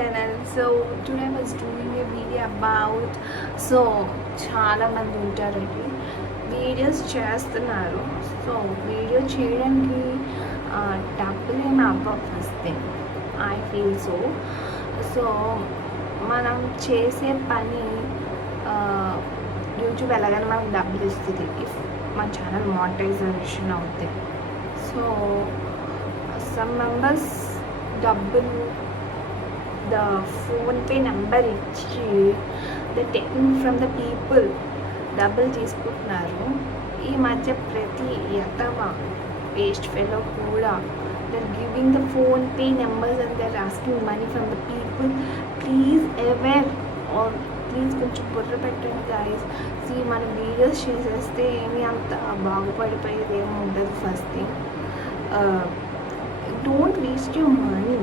channel. So today I was doing a video about చాలా మంది ఉంటారండి వీడియోస్ చేస్తున్నారు. సో వీడియో చేయడానికి డబ్బులు ఏమి అవ్వవు first thing I feel so మనం చేసే పని యూట్యూబ్ ఎలాగైనా మనకు డబ్బులు ఇస్తుంది ఇఫ్ మన ఛానల్ మానిటైజేషన్ అవుతాయి. సో సమ్ మెంబర్స్ డబ్బులు ద ఫోన్పే నెంబర్ ఇచ్చి the taking from the people డబ్బులు తీసుకుంటున్నారు. ఈ మధ్య ప్రతి యతవ వేస్ట్ ఫెలో కూడా they're giving the PhonePe numbers and they're asking money from the people. Please aware or please కొంచెం బుర్ర పెట్టండి గైస్. మనం వీడియోస్ చేసేస్తే ఏమి అంత బాగుపడిపోయేది ఏమి ఉండదు. First thing, don't waste your money.